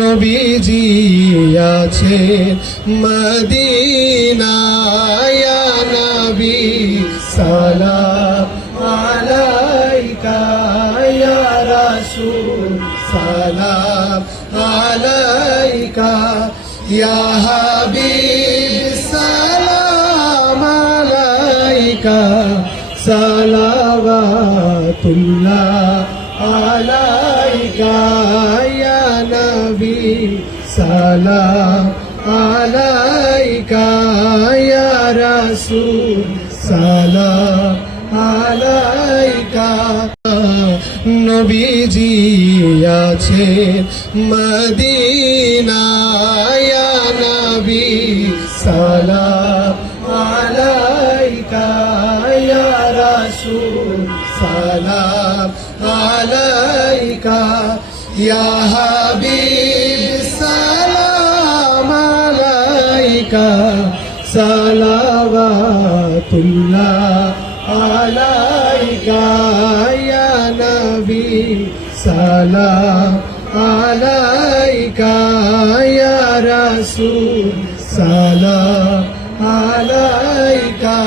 নবীজি আছেন মদিনায় ইয়া নবী সালাম আলাইকা ইয়া রাসূল সালাম আলাইকা ইয়া হাবিব সালাম আলাইকা সালাওয়াতুল্লাহ আলাইকা ইয়া নবী সালাম আলাইকা ইয়া রাসূল সালাম আলাইকা নবীজি আছেন মদিনায় ইয়া নবী সালাম আলাইকা ইয়া রাসূল সালাম আলাইকা ইয়া হাবিব সালাম আলাইকা সালাওয়াতুল্লাহ আলাইকা ইয়া নবী সালাম আলাইকা ইয়া রাসূল সালাম আলাইকা।